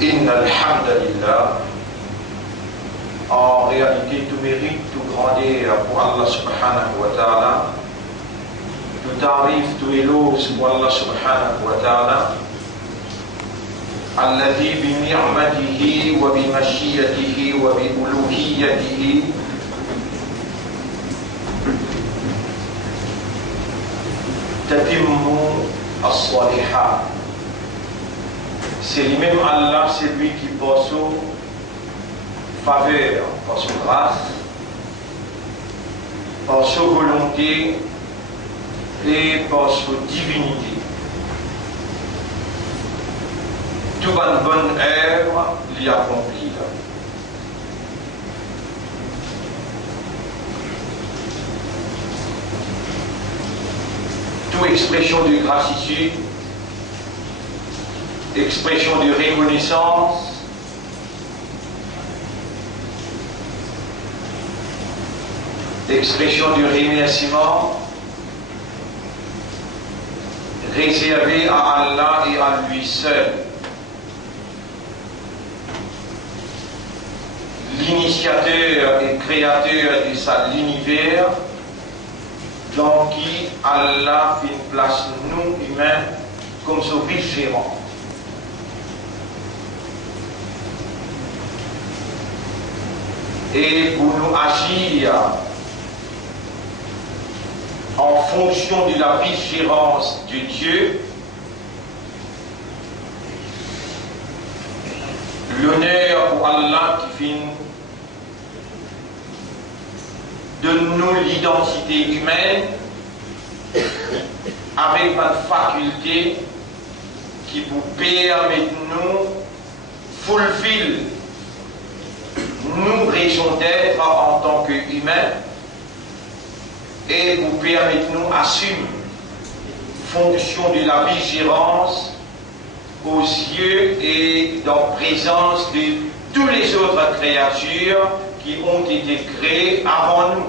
Inna alhamdulillah. En réalité, tout mérite, tout grandeur pour Allah subhanahu wa ta'ala. Tout tarif, tout éloge pour Allah subhanahu wa ta'ala. Alladhi bi ni'matihi wa bi mashiyatihi wa bi uluhiyatihi tatimmu as-salihat. C'est lui-même Allah, c'est lui qui par son faveur, par son grâce, par sa volonté et par sa divinité. Toute bonne œuvre l'y accomplit. Toute expression de gratitude, expression de reconnaissance, expression de remerciement réservée à Allah et à lui seul. L'initiateur et créateur de l'univers, dans qui Allah fait une place, nous humains, comme son vice-gérant. Et pour nous agir en fonction de la vigilance de Dieu, l'honneur pour Allah qui fait de nous l'identité humaine avec une faculté qui vous permet de nous fulfill nous raison d'être en tant qu'humains et vous permet de nous assumer fonction de la vigilance aux yeux et dans présence de toutes les autres créatures qui ont été créées avant nous.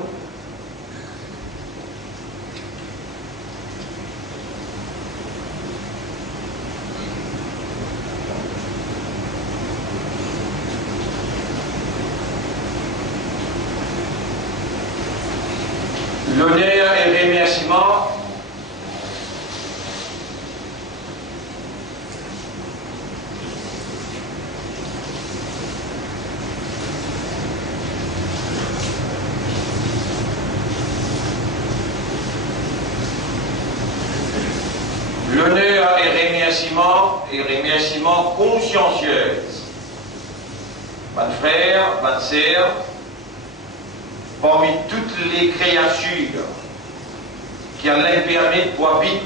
L'honneur et remerciement et remerciement consciencieux. Bonne frère, bonne sœur, parmi toutes les créatures qui Allah permet de cohabiter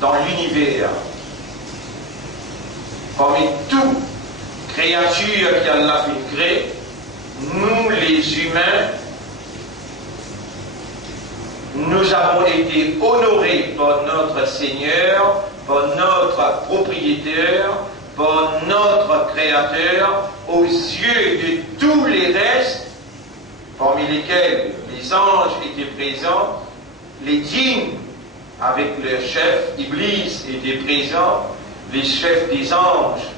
dans l'univers, parmi toutes créatures qui Allah fait créer, nous les humains, nous avons été honorés par notre Seigneur, par notre propriétaire, par notre Créateur, aux yeux de tous les restes, parmi lesquels les anges étaient présents, les djinns avec leur chef, Iblis était présent, les chefs des anges,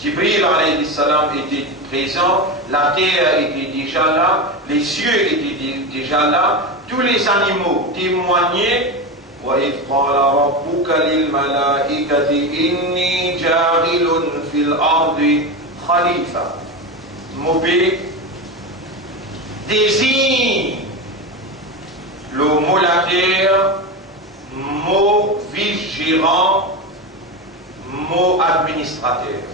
Jibril alayhi salam était présent, la terre était déjà là, les cieux étaient déjà là, tous les animaux témoignaient. وَإِذْ قَالَ رَبُّكَ لِلْمَلَائِكَةِ إِنِّي جَاعِلٌ فِي الْأَرْضِ خَلِيفَةً. Mauvais désigne le mot la terre, mot vice-gérant, mot administrateur.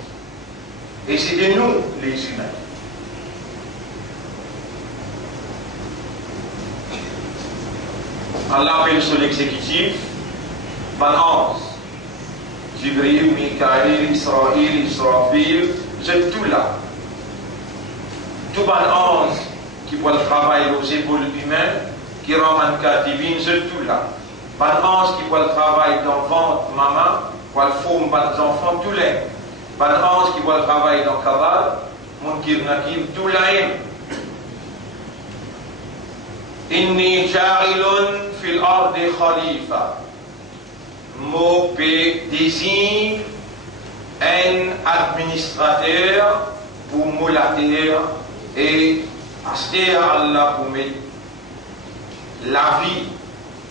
Et c'est de nous les humains. Allah appelle sur l'exécutif, balance, Jibril, Mikaël, Israël, Israfil, c'est tout là. Tout balance qui voit le travail aux épaules humaines, qui rend un katibin, c'est tout là. Balance qui voit le travail dans le ventre, maman, qui forme les enfants, tous les. Balance qui voit le travail dans le cabal, mon kirnakim, tout là. Inni ja'ilun fil ardi khalifa. Mot P désigne un administrateur pour moulater et acheter à Allah pour mettre la vie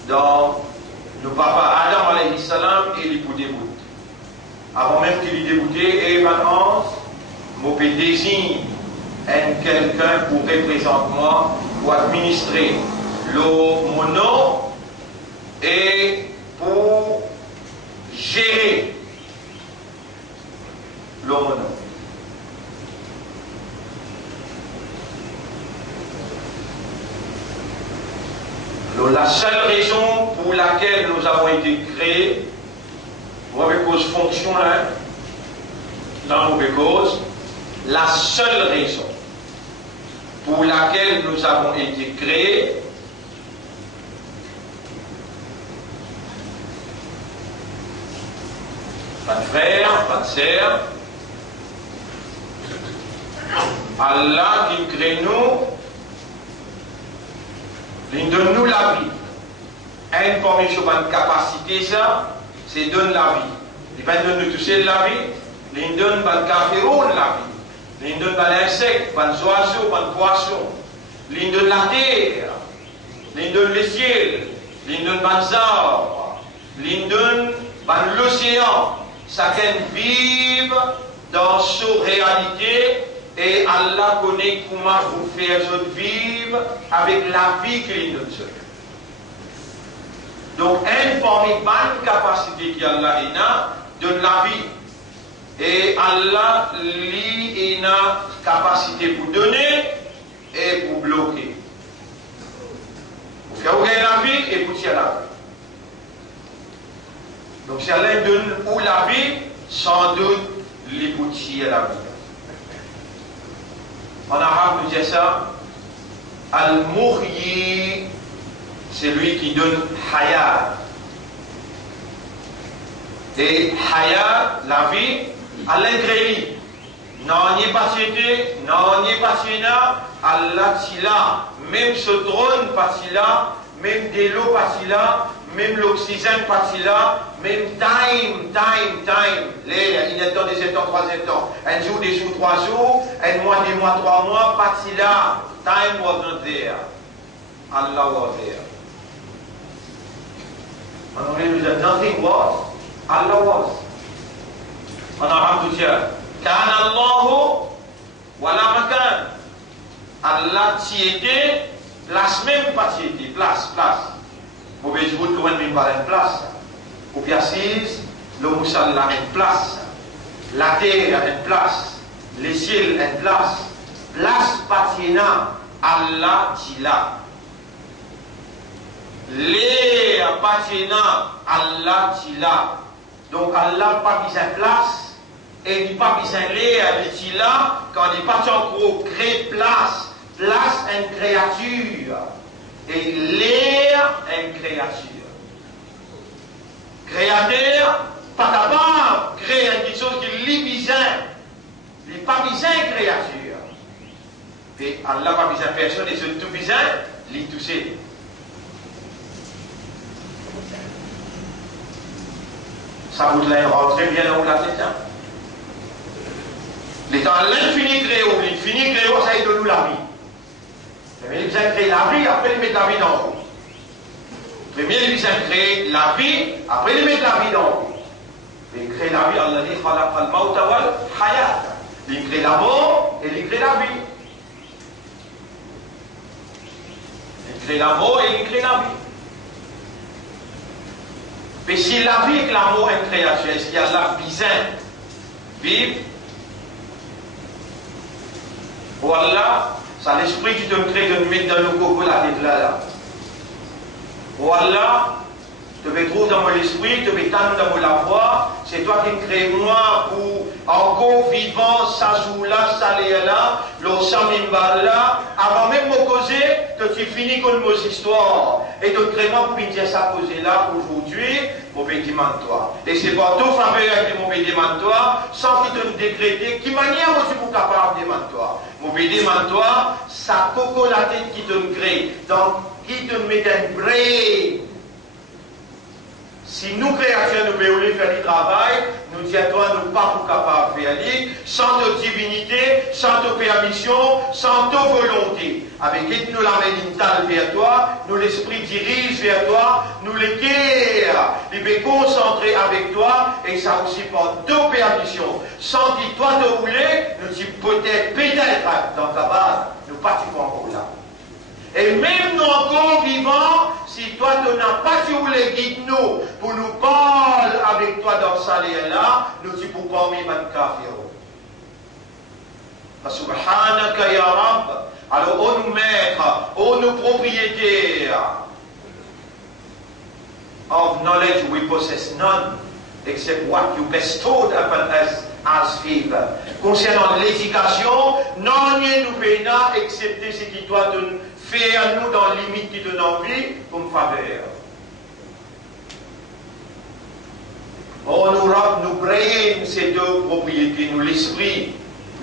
dans le papa Adam alayhi salam et il pour déboute. Avant même qu'il y débouté, et maintenant, je désigne quelqu'un pour représenter moi, pour administrer mon nom et pour gérer le mon nom. Alors, la seule raison pour laquelle nous avons été créés, mauvaise cause fonction là, dans mauvaise cause, la seule raison pour laquelle nous avons été créés, pas de frère, pas de sœur, Allah qui crée nous, il donne nous la vie. Informer sur une capacité, ça, c'est donne la vie. Il va nous toucher la vie, il donne une caféron la vie. Il donne un insecte, un oiseau, un poisson. Il donne la terre, il donne le ciel, il donne les arbres, il donne l'océan. Chacun vive dans sa réalité et Allah connaît comment vous faire vivre avec la vie qu'il nous donne. Donc, informer bonne capacité qu'Allah a donne la vie. Et Allah, lui, il a capacité pour donner et pour bloquer. Pour faire la vie et pour tirer la vie. Donc, si Allah donne ou la vie, sans doute, il pour tirer la vie. En arabe, nous disons ça, Al-Muhyi, c'est lui qui donne Hayat. Et Hayat, la vie, Allah crée. Non, n'y pas cité, non, n'y pas là, Allah tila, même ce trône pas là, même de l'eau pas là, même l'oxygène pas là, même time. Il y a temps, des temps, 3 temps. Un jour, des jours, 3 jours, un mois, des mois, 3 mois, pas là. Time was not there. Allah was there. And when nothing was, Allah was. On a dit, Kan Allahu wala makan. Allah t'y était, place même pas t'y était, place. Mauvais jour, comment même pas une place. Ou bien assise, le moussal a une place. La terre a une place. Les ciels a une place. Place patina, Allah t'y là. L'air patina, Allah t'y là. Donc Allah pas besoin de place. Et il n'y a pas besoin de l'air, il est là, quand il n'est pas encore créé place une créature. Et l'air est une créature. Créateur, pas capable de créer quelque chose qui lui besoin. Il n'a pas besoin de créature. Et Allah n'a pas besoin de personne, et c'est tout besoin, il tout sait. Ça vous l'a rentré bien dans la tête. L'étant l'infini créé, ça il donne nous la vie. Mais il vient créer la vie, après il met la vie dans vous. Premier, il vient créer la vie, après il met la vie dans vous. Il crée la vie, Allah dit, khalaqa al-mawta wal hayat. Il crée la mort et il crée la vie. Il crée la mort et il crée la vie. Mais si la vie et la mort est une créature, est-ce qu'il y a là besoin vivre? Voilà, c'est l'esprit qui te crée de mettre dans le coco la tête là. Voilà, te me trouve dans mon esprit, te me tendre dans la voix, c'est toi qui me crée moi pour encore vivant, ça joue là, ça l'est là, le samimba là, avant même de causer, que tu finis comme nos histoires, et de créer moi pour dire ça causer là aujourd'hui, mauvais toi. Et c'est pas tout faveur de mauvais toi, sans qu'il te décréter, qui manière aussi pour capable de toi. Mauvais toi, ça coco la tête qui te crée, donc qui te met un brain. Si nous créateurs nous voulons faire du travail, nous disons à toi, nous ne pas capables de faire aller, sans ta divinité, sans ta permission, sans ta volonté. Avec qui nous l'amène vers toi, nous l'esprit dirige vers toi, nous l'équerre, il veut concentrer avec toi, et ça aussi par ta permission. Sans que toi te voulais, nous disons peut-être dans ta base, nous partons encore là. Et même nous encore vivants, si toi tu n'as pas tu voulais guide-nous pour nous parler avec toi dans ce salaire-là, nous disons pour parmi man kafir. Subhanaka ya Rabb. Alors, ô nous maîtres, ô nos propriétaires, of knowledge we possess none, except what you bestowed upon us as favor. Concernant l'éducation, non nous pouvons excepté ce qui doit faire à nous dans la limite qui donne envie comme faveur. Oh, nous brayons ces deux propriétés, nous l'esprit,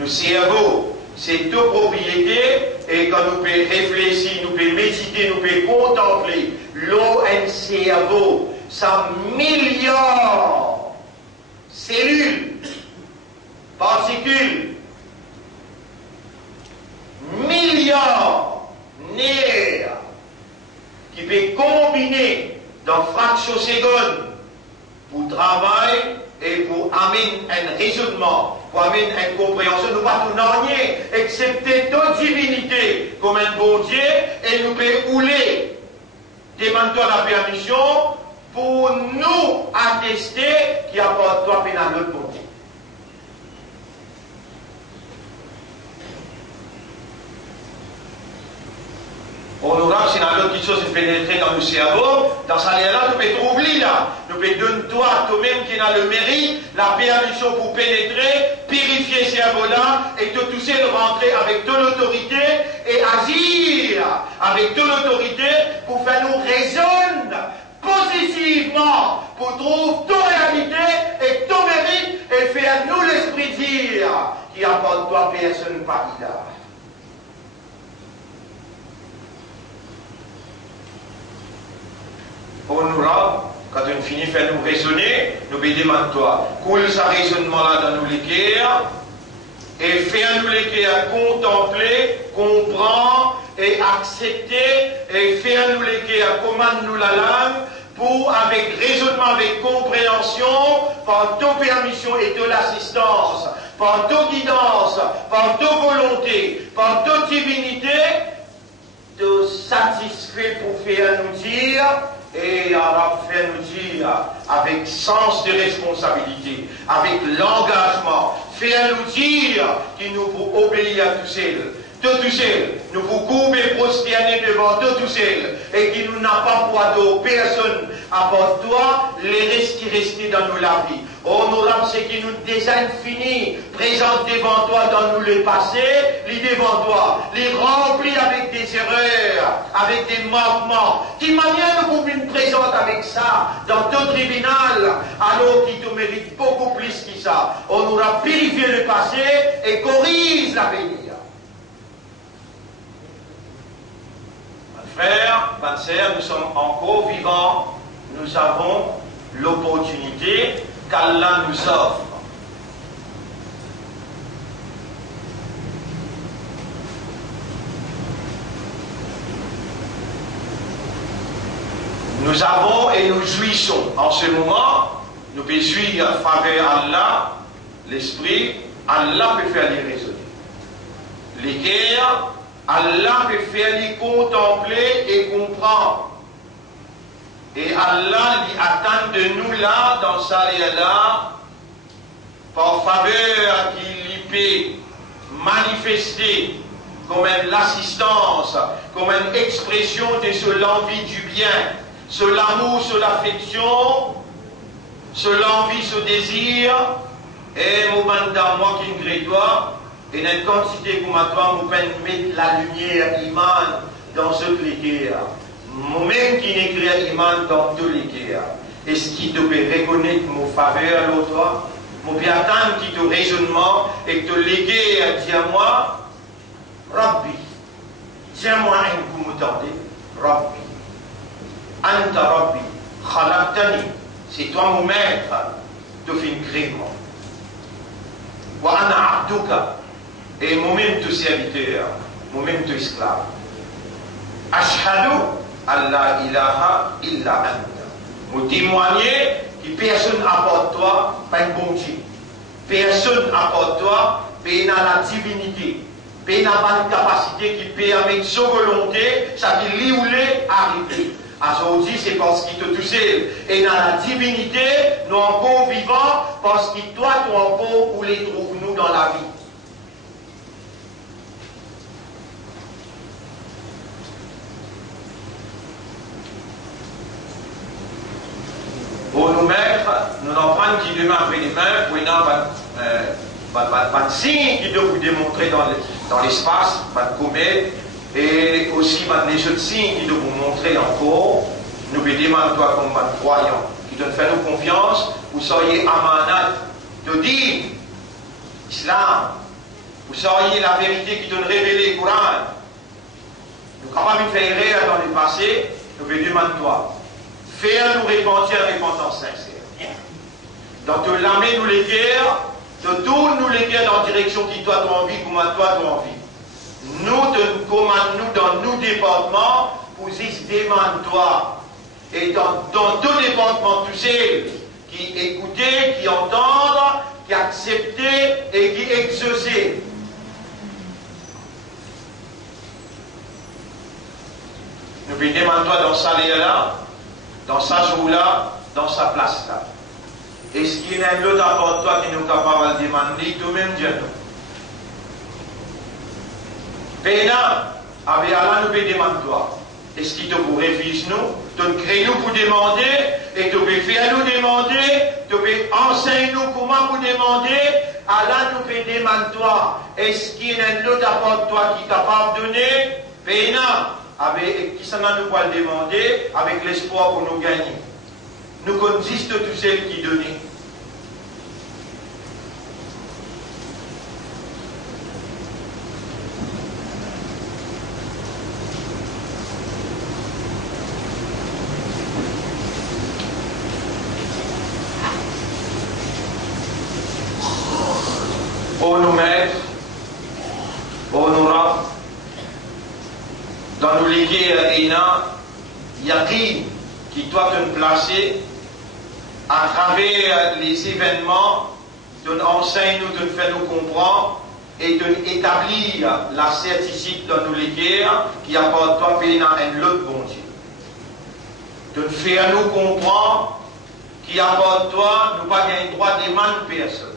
nous cerveau. Ces deux propriétés, et quand nous pouvons réfléchir, nous pouvons méditer, nous pouvons contempler l'eau et le cerveau, ça milliards cellules, particules, milliards nerfs qui peuvent combiner dans fraction seconde pour travail et pour amener un raisonnement, pour amener une compréhension. Nous ne pouvons pas rien, excepté toute divinité comme un bon Dieu, et nous pouvons rouler. Demande-toi la permission pour nous attester qu'il apporte toi pénal notre bon Dieu. On aura, c'est dans l'autre chose qui pénétrer dans le cerveau, dans ça là, nous pouvons trouver là. Nous pouvons donner toi, toi-même qui a le mérite, la permission pour pénétrer, purifier ce cerveau là, et te toucher, le rentrer avec toute l'autorité et agir avec toute l'autorité pour faire nous raisonner positivement, pour trouver toute réalité et tout mérite et faire nous l'esprit dire qui apporte toi personne pas là. On nous rend, quand on finit de faire nous raisonner, nous demandons toi, coule ce raisonnement-là dans nous l'équerre, et faire nous l'équerre contempler, comprendre et accepter, et faire nous l'équerre commande nous la langue, pour, avec raisonnement, avec compréhension, par ta permission et de l'assistance, par ta guidance, par ta volonté, par ta divinité, te satisfait pour faire nous dire, et Allah fait nous dire avec sens de responsabilité, avec l'engagement, faire nous dire qu'il nous faut obéir à tous seuls. Tout seul, nous vous couper prosterner devant tout seul, et qui nous n'a pas pour d'autres personnes à part toi, les restes qui restent dans nous la vie. Honorable, c'est qui nous déjà fini, présente devant toi dans nous le passé, les devant toi, les remplis avec des erreurs, avec des manquements. Qui manière nous pouvons nous présenter avec ça dans ton tribunal, alors qu'il te mérite beaucoup plus que ça. On aura purifié le passé et corrige l'avenir. Frères, ma sœur, nous sommes encore vivants, nous avons l'opportunité qu'Allah nous offre. Nous avons et nous jouissons. En ce moment, nous pouvons jouir à faveur Allah, l'esprit, Allah peut faire les raisonner. Les guerres, Allah peut faire les contempler et comprendre. Et Allah lui attend de nous là, dans sa là, par faveur qu'il lui peut manifester comme l'assistance, comme une expression de l'envie du bien, sur l'amour, sur l'affection, sur l'envie, sur le désir, et moi qui ne toi, et une quantité comme toi, nous pouvons mettre la lumière iman dans ce l'équerre. Moi-même qui n'écris iman dans tous l'équerre. Est-ce qu'il te peut reconnaître mon faveur à l'autre? Mon bien attendre qui te raisonnement et que te léguer à dire à moi, Rabbi, tiens-moi un coup m'entendez, Rabbi, Anta Rabbi, Khalaqtani, c'est toi mon maître, tu fais une crime. Wa ana abduka, et moi-même tu serviteur, moi-même tu esclave. Ashhadu an la ilaha illa anta. Vous témoignez que personne apporte toi, pas une bon Dieu. Personne apporte toi, mais il a la divinité. Il a pas une capacité qui permet sa volonté, ça qui lui ou les arriver. À ce dit, c'est parce qu'il te touche. Et dans la divinité, nous encore vivants, parce que toi, tu encore où les trouve-nous dans la vie. Pour nous mettre, nous en prenons qui demain après demain, pour pas de signe qui doit vous démontrer dans l'espace, pas de comète, et aussi les autres signes qui doivent vous montrer encore. Nous vous demandons toi comme croyants, qui doivent faire nous confiance, vous soyez amanat de dire l'islam, vous soyez la vérité qui donne révéler le Coran. Nous sommes capables de faire erreur dans le passé, nous vous demandons toi. Faire nous repentir en repentance sincère. Donc de l'amener nous les guerres, de tourner nous les guerres dans la direction qui toi tu as envie, comment toi tu as envie. Nous te commandons dans nos départements pour y demander toi. Et dans tout département, tous ceux qui écoutaient, qui entendent, qui acceptaient et qui exauçaient. Nous lui demandons toi dans sa là, dans sa jour-là, dans sa place-là. Est-ce qu'il y a un autre apport toi qui nous est capable de demander, toi-même, Dieu nous? Pénal, avec Allah, nous demandons toi. Est-ce qu'il te pour réfugier nous? Tu nous crées nous pour demander, et tu peux faire nous demander, tu peux enseigner nous comment pour demander. Allah nous fait demander toi. Est-ce qu'il y a un autre apport toi qui est capable de donner? Pénal, avec qui ça nous va le demander, avec l'espoir pour nous gagner. Nous consiste tous celles qui donnent. Pour nous mettre, pour nous rendre, dans nous léguer à Yaqin, qui doit nous placer à travers les événements, de nous enseigner, de nous faire nous comprendre et de nous établir la certitude dans nous léguer qui apporte toi payer un autre bon Dieu. De nous faire nous comprendre qui apporte toi, nous pas gagner droit de demander personne.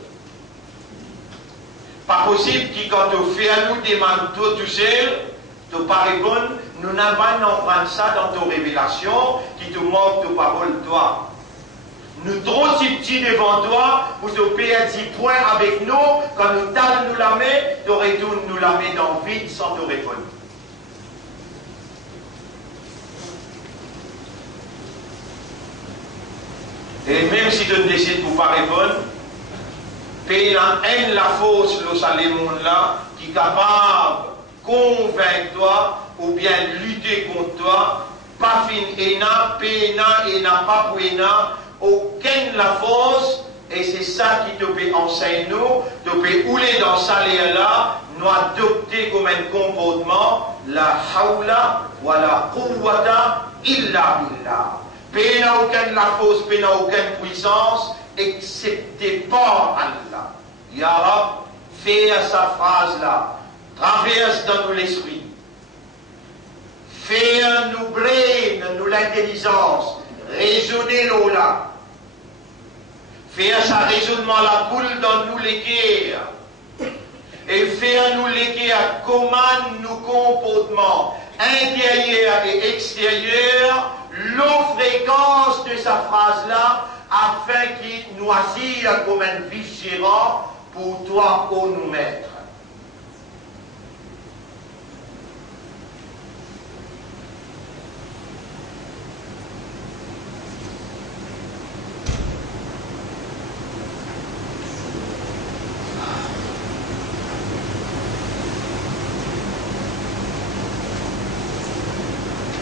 Pas possible que quand tu fais nous demander tout seul, tu ne pas répondre, nous n'avons pas prendre ça dans tes révélations qui te manquent de parole toi. Nous trop petits devant toi pour te perdre 10 points avec nous, quand nous t'allons nous la main, tu aurais dû nous la mettre dans le vide sans te répondre. Et même si tu décides pour ne pas répondre, paye la fausse le monde là qui est capable de convaincre toi ou bien lutter contre toi, pas fin et n'a pas pour aucune la fausse, et c'est ça qui te peut enseigner nous, te peut rouler dans ça là, nous adopter comme un comportement, la hawla wa la quwwata illa billah. Paix n'a aucune la fausse, paix n'a aucune puissance, excepté par Allah. Ya Rab, fais sa phrase là, traverse dans nous l'esprit. Fais nous brain, nous l'intelligence, raisonner nous là. Fais sa raisonnement la boule dans nous les guerres. Et fais nous les guerres comment nos comportements intérieurs et extérieurs, la fréquence de sa phrase là, afin qu'il nous assire comme un vigérant pour toi, ô nous maître.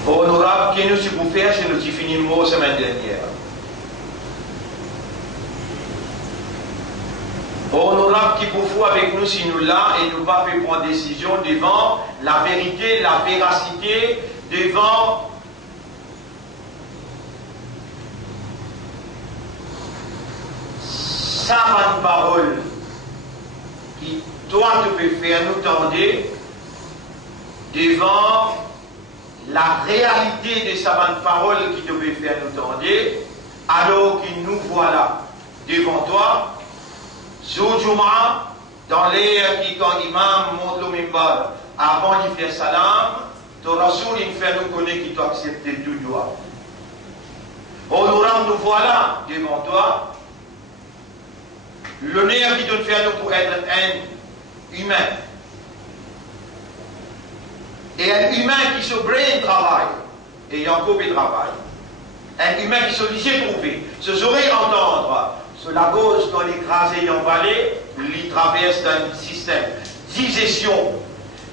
Honorable, qui nous s'y pour faire, c'est nous qui finissons la semaine dernière. Honorable qui pour vous avec nous si nous là et nous pas fait prendre décision devant la vérité, la véracité, devant sa bonne parole qui toi tu peux faire nous tendre devant la réalité de sa bonne parole qui te peut faire nous tendre alors qu'il nous voilà devant toi. Jour Juma, dans l'air qui, quand l'imam monte le mimbar, avant de faire salam, ton Rasoul, il fait nous connaître qu'il t'a accepté tout droit. Honorable, nous voilà devant toi. L'honneur qui te fait nous pour être un humain. Et un humain qui se brûle travail, et encore de travail. Un humain qui se laisse trouver, se saurait entendre. Sur la gauche, dans l'écrasé en vallée, il traverse d'un système digestion.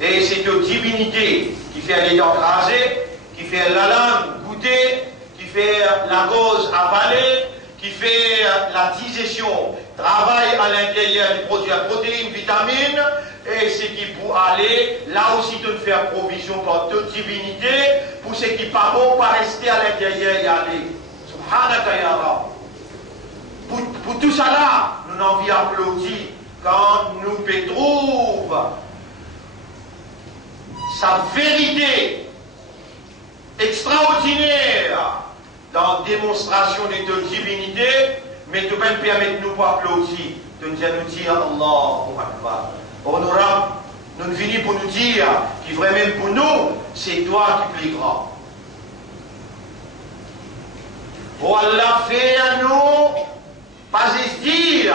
Et c'est une divinité qui fait les dents crasées, qui fait la langue goûter, qui fait la gauche avaler, qui fait la digestion, travaille à l'intérieur du produit à protéines, vitamines, et c'est qui pour aller, là aussi de faire provision pour toute divinité, pour ce qui n'est pas bon, pas rester à l'intérieur et aller. Subhanaka ya Rab. Pour tout ça là, nous n'en vient applaudir quand nous trouvons sa vérité extraordinaire dans la démonstration de notre divinité, mais tout de même permettre-nous pour applaudir, de nous dire Allahu Akbar. Honorable, nous venons pour nous dire que vraiment pour nous, c'est toi qui es plus grand. Oh Allah, fait à nous. Pas se dire,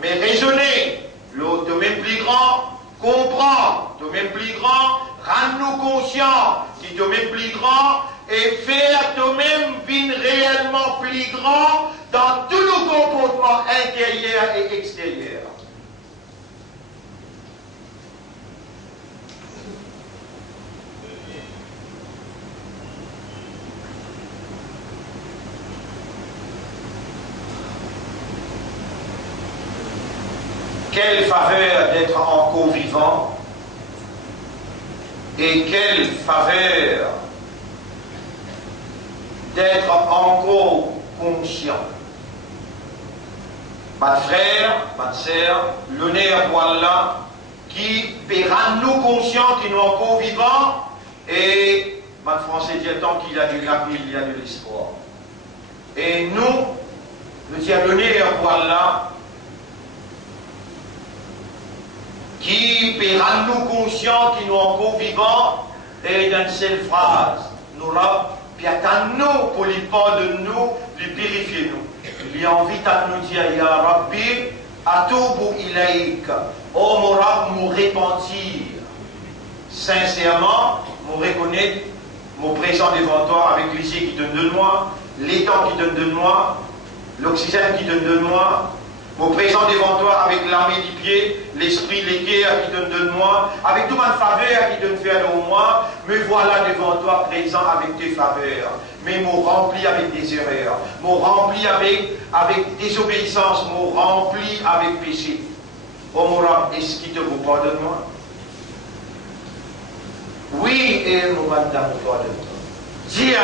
mais raisonner. L'autre de même plus grand, comprendre, de même plus grand, rendre-nous conscients, qui de même plus grand, et faire de même vie réellement plus grand dans tous nos comportements intérieurs et extérieurs. Quelle faveur d'être encore vivant et quelle faveur d'être encore conscient. Ma frère, ma sœur, l'honneur pour Allah qui peut rendre nous conscients qu'ils sont encore vivants et ma français dit tant qu'il y a de la vie, il y a de l'espoir. Et nous disons l'honneur pour Allah qui peut rendre nous conscients qu'ils sont encore vivants et dans cette phrase, nous nous pour les pas de nous, lui purifier nous. Il invite à nous dire, Ya Rabbi, atubu ilaïk, oh mon Rab, nous repentir. Sincèrement, nous reconnaître mon présent devant toi avec les yeux qui donnent de moi, l'étang qui donne de moi, l'oxygène qui donne de moi, mon présent devant toi avec l'armée du pied, l'esprit, les cœurs qui donne de moi, avec toute ma faveur qui donne faire de moi, me voilà devant toi présent avec tes faveurs, mais m'ont rempli avec des erreurs, m'ont rempli avec désobéissance, m'ont rempli avec péché. Oh mon Rab, est-ce qu'il te vous pardonne-moi? Oui, et mon madame, pardonne-toi. Dire,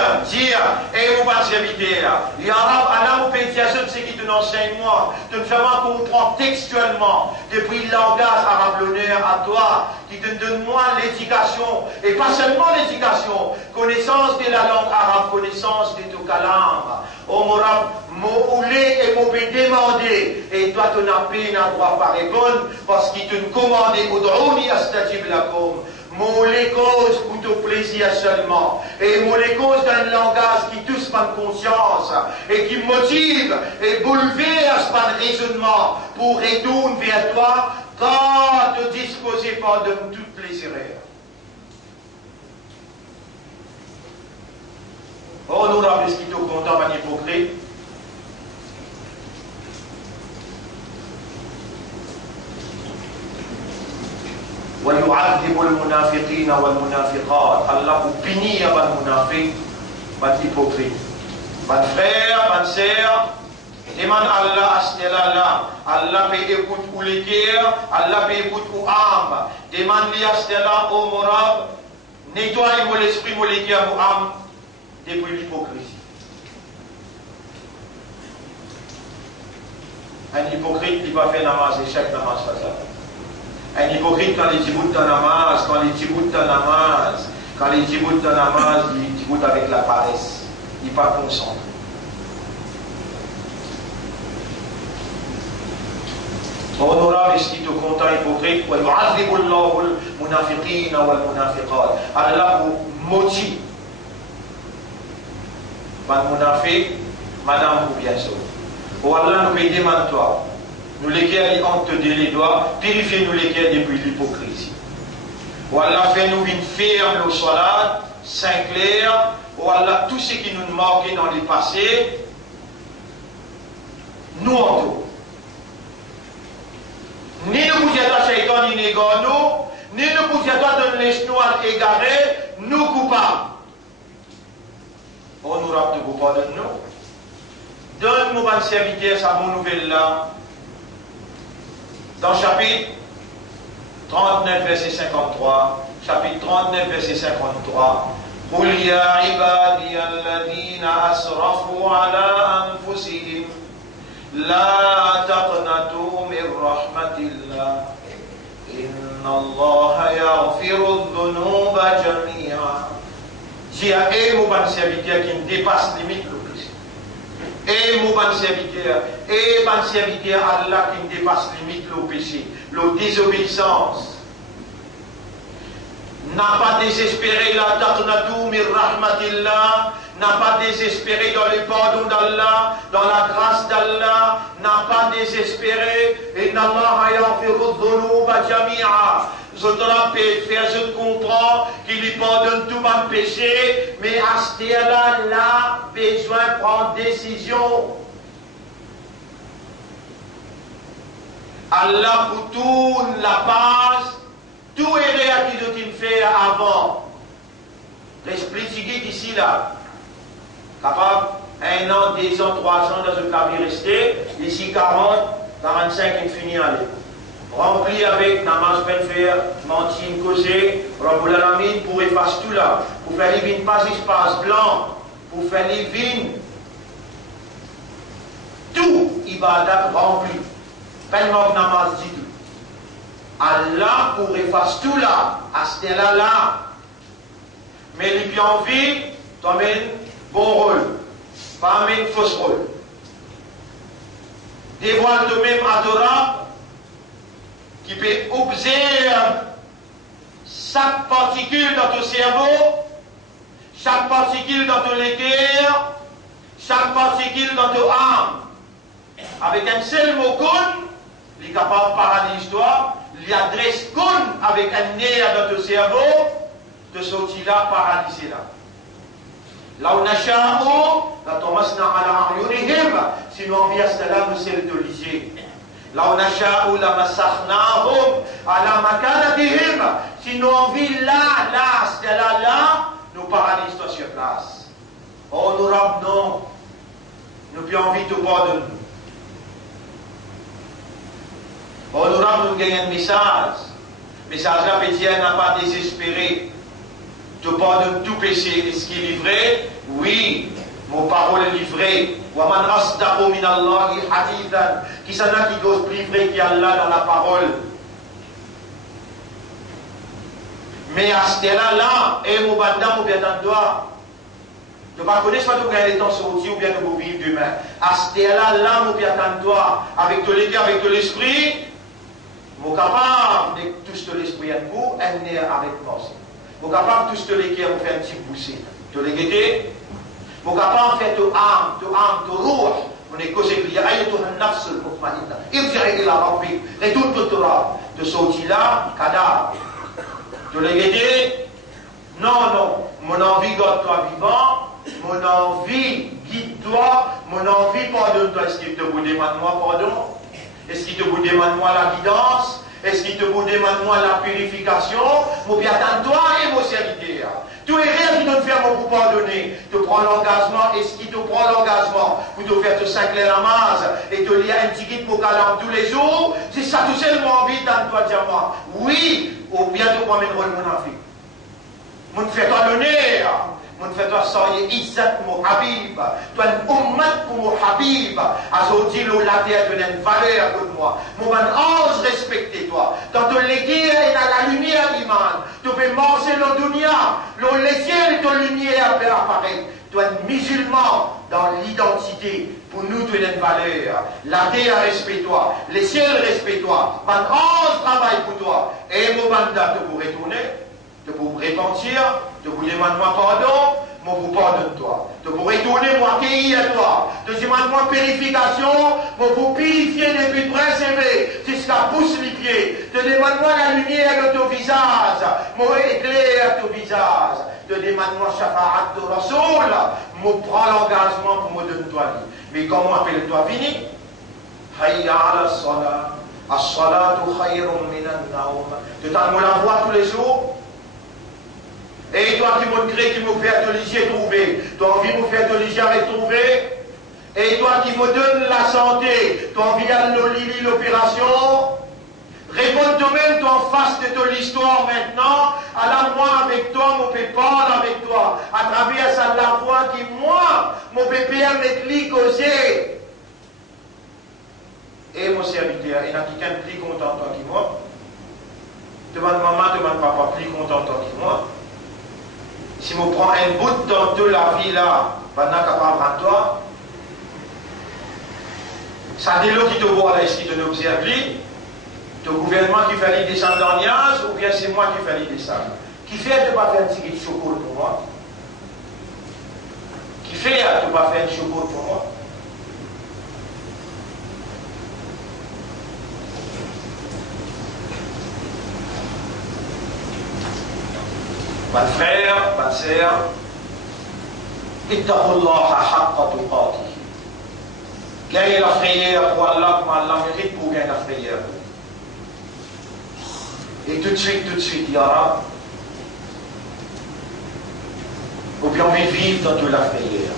et mon serviteur, Ya Rab, Allah, mon pédia, je ne sais qui te n'enseigne moi, te ne fais pas comprendre textuellement, depuis le langage arabe l'honneur à toi, qui te donne moi l'éducation, et pas seulement l'éducation, connaissance de la langue arabe, connaissance de tout kalam. Oh mon Rab, mon oulé et mon peut demander, et toi tu n'as pas droit pas répondre, parce qu'il te commande, Ud'ouni astajib lakum. Mon les causes pour ton plaisir seulement. Et mon les causes d'un langage qui touche ma conscience et qui motive et bouleverse par le raisonnement pour retourner vers toi quand te disposer pendant toutes les erreurs. Oh, nous avons ce qui te content, un hypocrite. ويعذب المنافقين والمنافقات. Allah vous punit à les munafiq, les hypocrites. Mon frère, ma sœur, Demande Allah à ce là. Allah peut écouter ou les cœurs, Allah peut écouter ou âme. Demande-lui à ce là, ô Morab, nettoie mon esprit, mon cœur, mon âme, depuis l'hypocrisie. Un hypocrite qui va faire namaz, et chaque namaz fait ça. Un hypocrite quand il dit bout de namaz, quand il dit bout de namaz, quand il dit bout de namaz, il dit bout avec la paresse. Il n'est pas concentré. Honorable, est-ce qu'il te compte hypocrite? Allah vous motive. Madame ou bien sûr. Oh Allah nous paye demande-toi. Nous lesquels ont te dit les doigts, purifiez-nous lesquels depuis l'hypocrisie. Oh Allah fait-nous une ferme au salat, Saint-Clair. Oh Allah, tout ce qui nous manquait dans le passé, nous en tout. Ni nous pouvons à Shaitan, ni nous, ni nous pouvons donner les genoux égarés, nous coupables. Oh, nous rappelons de pardonne-nous. Donne-nous bonne serviteur sa bonne nouvelle là. Dans chapitre 39, verset 53. Chapitre 39, verset 53. قل يا عبادي الذين أسرفوا على أنفسهم لا تقنطوا من رحمة الله إن الله يغفر الذنوب جميعا. Dis à mon bon serviteur qui ne dépasse limite le péché. Et mon bon serviteur, et bon serviteur Allah qui ne dépasse limite le péché, la désobéissance. N'a pas désespéré la taqnatu min rahmatillah, n'a pas désespéré dans le pardon d'Allah, dans la grâce d'Allah, n'a pas désespéré. Inna Allah yaghfiru dhunuba jami'a. Je te rappelle, je comprends qu'il lui pardonne tout mon péché, mais à ce là, là, besoin de prendre décision. Allah pour tourne la page. Tout est réactif de qu'il fait avant. L'esprit qui d'ici là, capable, 1 an, 2 ans, 3 ans dans un clavier resté, ici 40, 45, il finit à aller. Rempli avec namaz ben faire, mantine causée, Rabbul Alamin pour effacer tout là, pour faire les vignes pas espace blanc, pour faire les vignes, tout ibadat rempli. Pas de namaz dit tout. Allah pour effacer tout là, à ce là là. Mais les bien envie, t'emmènes bon rôle, pas amène fausse rôle. Dévoile de même adorable, qui peut observer chaque particule dans ton cerveau, chaque particule dans ton cœur, chaque particule dans ton âme. Avec un seul mot con, il est capable de parler l'histoire, il adresse con avec un nez dans ton cerveau, de sortir là, paralysé là. Là où la tomasna ala ayunihim, sinon on vient à cela, nous c'est le lycée. Là où la masakhnahum ala makanatihim, sinon on vit là, là, nous paralyse toi sur place. Oh, nous ramenons, nous plus envie de pardonner. Oh, nous ramenons, nous gagnons un message. Message là, petit, n'a pas désespéré. De pardonner tout péché. Est-ce qu'il est vrai? Oui. Mon parole est livrée. Waman asdaqu min Allahi hadithan. Qui s'en a qui ose plus vrai qu'Allah dans la parole. Mais à ce là, et mon bandam, mon bien dans toi. Ne pas connaître pas de gagner les temps sortis ou bien de vous vivre demain. À ce là, mon bien dans toi. Avec tout les cœurs, avec tout l'esprit. Mon capable de tous l'esprit à vous, un nez avec force. Mon capable de tous les cœurs, vous faire un petit boussé. Tu les guettez? Mon capable de faire ton âme, ton rouge. On est causé qu'il y a un nafs sur le mutmaïna. Il dirait qu'il a rempli. Retourne tout le rab. De sortir là, cadavre. Tu les guettez? Non. Mon envie garde-toi vivant. Mon envie guide-toi. Mon envie pardonne-toi. Est-ce qu'il te vous demande moi pardon? Est-ce qu'il te vous demande moi la guidance? Est-ce qu'il te vous demande moi la purification? Mon bien attends toi et mon serviteur. Tu es rien qui doit faire pour pardonner. Tu prends l'engagement, et ce qui te prend l'engagement pour te faire te sacler la masse et te lier un petit guide pour caler tous les jours, c'est ça tout seulement envie dans toi dire moi. Oui, ou bien tu prends une rôle mon enfant. Mon fais-toi l'honneur. Mon fais-toi soyez Izzat mon Habib. Toi, ummat pour mon Habib. Azoti l'eau la terre donne une valeur pour moi. Mon ban ose respecter toi. Dans ton légué et dans la lumière d'Iman. Tu peux manger le dunya. Le légué de lumière peut apparaître. Toi, musulman dans l'identité. Pour nous, tu as une valeur. La terre respecte-toi. Les ciels respectent-toi. Ban ose travaille pour toi. Et mon banda te pour retourner. De vous repentir, de vous demander pardon, moi vous pardonne-toi. De vous retourner, moi accueillir à toi. De demander moi purification, moi vous purifier depuis préserver jusqu'à pousse les pieds. De demander moi la lumière de ton visage, moi éclaire ton visage. De demander moi shafa'at de Rasoul, moi prends l'engagement pour me donner toi. Mais comment appelle-toi fini? Hayya ala salat, as-salatu khayrun minan naum. Tu t'en la voix tous les jours? Et toi qui me crée, qui me fait te liger trouver, tu as envie de me faire te liger retrouver, et toi qui me donne la santé, tu as envie d'aller l'opération, réponds toi-même, tu en face de ton histoire maintenant, à la moi avec toi, mon père parle avec toi, à travers ça la voix qui moi, mon père m'écrit causer. Et mon serviteur, il y a quelqu'un plus content que moi, demande maman, demande papa, plus content que moi. Si je prends un bout dans toute la vie là, pendant capable à toi, ça dit l'eau qui te voit là, est-ce qui te l'observe, le gouvernement qui fait les descendre dans l'Alliance, ou bien c'est moi qui fais les descendre. Qui fait de ne pas faire un petit chocolat pour moi? Qui fait de ne pas faire un chocolat pour moi? Pas de frère, pas de sœur. Ittaqullaha haqqa tuqatih. Gagnez la frayeur pour Allah, comme Allah mérite pour gagner la frayeur. Et tout de suite, ya Rab, ou bien on veut vivre dans toute la frayeur.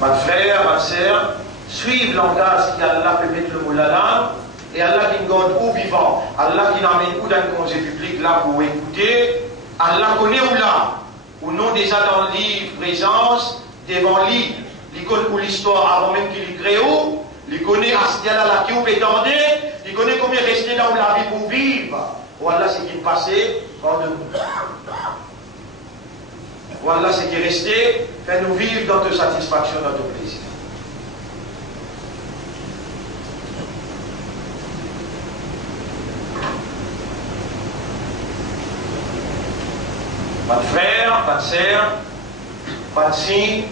Pas de frère, pas de sœur, suivre l'engagement qu'Allah peut mettre le mot là, et Allah qui nous garde ou vivant, Allah qui nous amène ou dans le congé public là pour écouter. Allah connaît où là, ou non déjà dans le livre présence, devant lui, il connaît l'histoire avant même qu'il y crée où, il connaît à ce là qui est étendue, il connaît combien rester dans la vie pour vivre. Voilà ce qui est passé, voilà ce qui est resté, fais-nous vivre dans ta satisfaction, dans ton plaisir. Pas de frère, pas de sœur, pas de signe,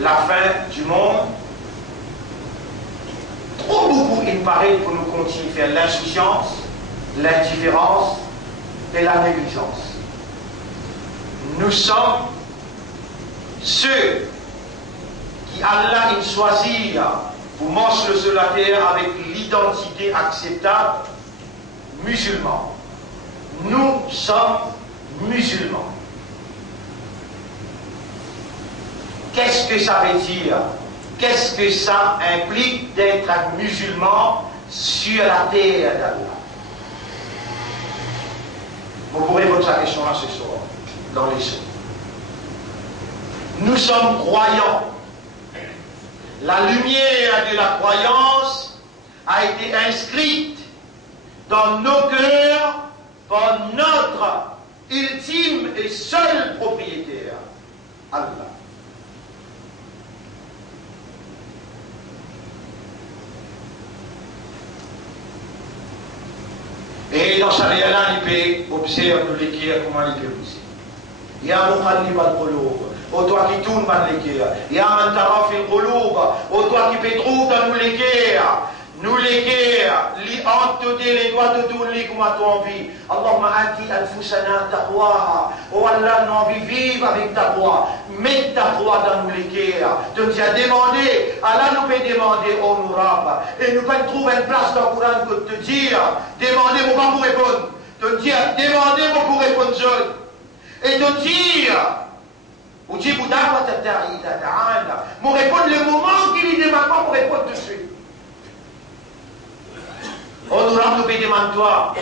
la fin du monde. Trop beaucoup, il paraît, pour nous continuer à faire l'insouciance, l'indifférence et la négligence. Nous sommes ceux qui, Allah, il choisit pour marcher sur la terre avec l'identité acceptable, musulmans. Nous sommes musulmans. Qu'est-ce que ça veut dire? Qu'est-ce que ça implique d'être un musulman sur la terre d'Allah? Vous pourrez poser la question là ce soir, dans les sons. Nous sommes croyants. La lumière de la croyance a été inscrite dans nos cœurs par notre ultime et seul propriétaire, Allah. Et dans Sharia, il peut observer l'équerre, comment il peut pousser. Il y a un muqallib al-qulub, au toi qui tourne dans l'équerre. Il y a un taraf al-qulub, au toi qui peut trouver dans nous l'équerre. Nous l'équerre, li entendez les doigts de tourner comme à toi envie. Allahumma ati al-fusana taqwaha. Oh Allah, nous envie vivre avec ta foi. Mets ta foi dans nous l'équerre. Tu nous as demandé, Allah nous peut demander, oh nous rab. Et nous peut trouver une place dans le Coran pour te dire, demandez-moi pas pour répondre. Te dire, demandez-moi pour répondre jeune. et de dire, ou dire, me répondre le moment qu'il y demande pas pour répondre tout de suite. Honorable, nous demande-toi,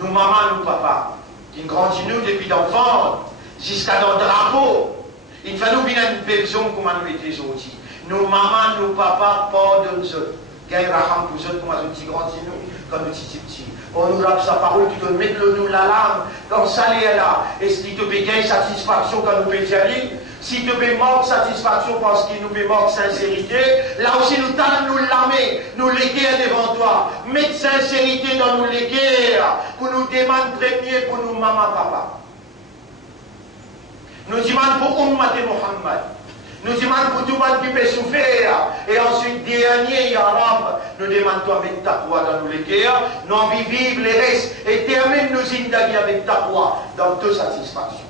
nous maman, nous papa, qui grandit nous depuis d'enfants, jusqu'à notre drapeau, il faut nous bien une personne comme nous étions aujourd'hui. Nous maman, nous papa, pardonne-nous. Gagne raham pour eux, comme nous grandis nous, quand nous étions petits. Honorable, sa parole, tu dois mettre nous la langue, dans ça est là. Et si tu peux gagner satisfaction quand nous pétions, si tu peux manquer satisfaction parce qu'il nous peut manquer sincérité, là aussi nous t'allons nous lamer, nous léguer devant toi. Mettre sincérité dans nous léguer, pour nous demander premier pour nous maman, papa. Nous demandons pour Ummat et Muhammad. Nous demandons pour tout le monde qui peut souffrir. Et ensuite, dernier, Ya Rab, nous demandons avec ta foi dans nous léguer, nous envie vivre les restes et termine nos indagis avec ta foi dans toute satisfaction.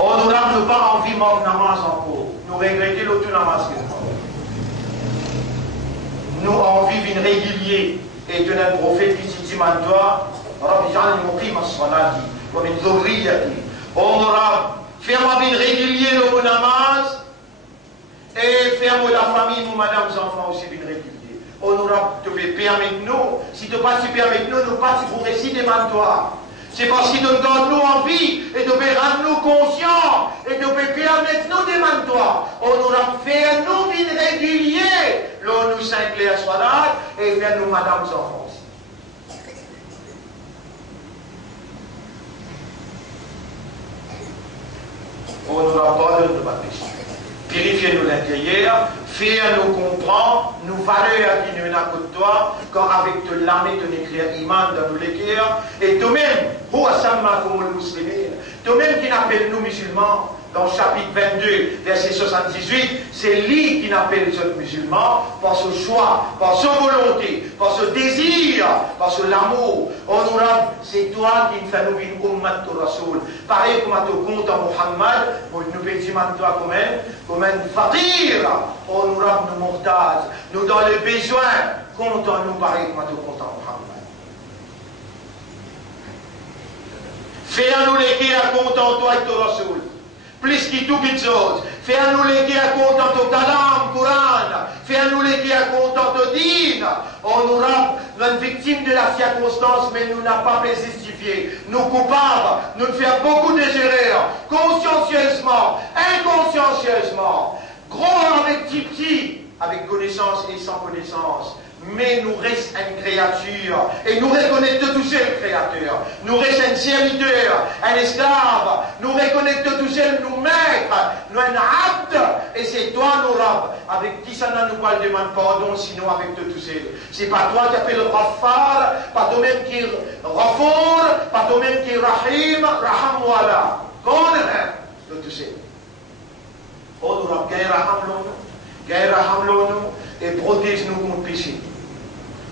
Honorable, nous pas envie de manquer namaz encore. Nous regrettons l'autre namaz que nous envie d'une régulier et de notre prophète qui dit toi, Rabbi Jan Muqim as-Salati, comme une zurriyati. Honorable, fais-moi d'une régulier le namaz et fais-moi la famille, mon madame, enfants aussi d'une régulier. Honorable, tu veux permettre nous, si tu participes avec nous, nous participons pour réciter toi. C'est parce qu'il nous donne nous envie et de rendre nous conscients et de permettre nous de toi. On aura fait nous une régulier, l'on nous s'inclait à Salat et faire nous madame enfants. On n'aura pas de péché. Purifiez-nous l'intérieur, fais-nous comprendre, nous valeurs qui nous n'ont que toi, quand avec de l'armée de l'écrire iman dans nos lecteurs, et toi-même, toi-même qui n'appelle nous musulmans, dans le chapitre 22, verset 78, c'est lui qui n'appelle les musulmans par ce choix, par sa volonté, par ce désir, par ce l'amour. Honorable, c'est toi qui nous fais nous une ummat de Rasoul. Pareil comme à ton compte à Muhammad, nous pédimons toi comme un fakir. Honorable, nous mortades, nous dans les besoins, compte en nous pareil comme à ton compte à Muhammad. Fais-nous les à compte en toi et ton Rasoul. Plus qui tout qui chose. Fais-nous les qui à content au kalam, Coran. Fais-nous les qui à content au din. On aura une victime de la circonstance, mais nous n'avons pas justifié. Nous coupables, nous faisons beaucoup de erreurs. Consciencieusement, inconsciencieusement. Gros avec petit, avec connaissance et sans connaissance. Mais nous restons une créature et nous reconnaissons tous le Créateur. Nous restons un serviteur, un esclave. Nous reconnaissons tous nous maîtres, nous un abd. Et c'est toi, nos rabs. Avec qui ça ne nous pas demande pardon, sinon avec tous seuls. C'est pas toi qui appelles Raffar, pas toi-même qui Rafour, pas toi-même qui Rahim, Raham Wala. Qu'on est de tous seuls. Oh, nous rabs, gagne Raham l'onu, et protège-nous contre le péché.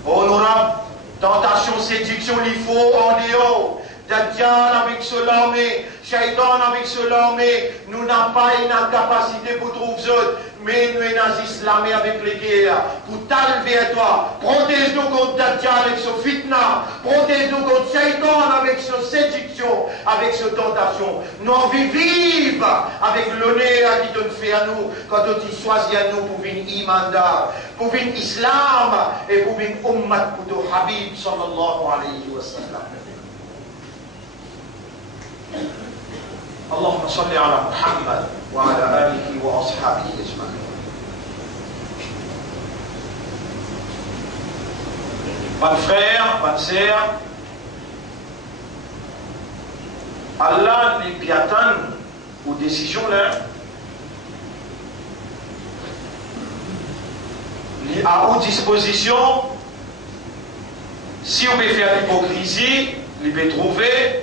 Honorable, tentation, séduction, il faut en dehors. Dajjal avec ce l'armée, Shaitan avec ce l'armée, nous n'avons pas une capacité pour trouver autres, mais nous avons islamé avec les guerres. Pour t'enlever à toi, protège-nous contre Dajjal avec ce fitna, protège-nous contre Shaitan avec ce séduction, avec ce tentation. Nous envie vivre avec l'honneur qui te fait à nous, quand tu choisis à nous pour une imanda, pour une islam et pour une ummat pour ton Habib sallallahu alayhi wa sallam. اللهم صل على محمد وعلى آله وأصحابه أجمعين. Bonnes frères, bonnes sœurs, Allah lui attend aux décisions là. Il a aux dispositions. Si on peut faire l'hypocrisie, il peut trouver.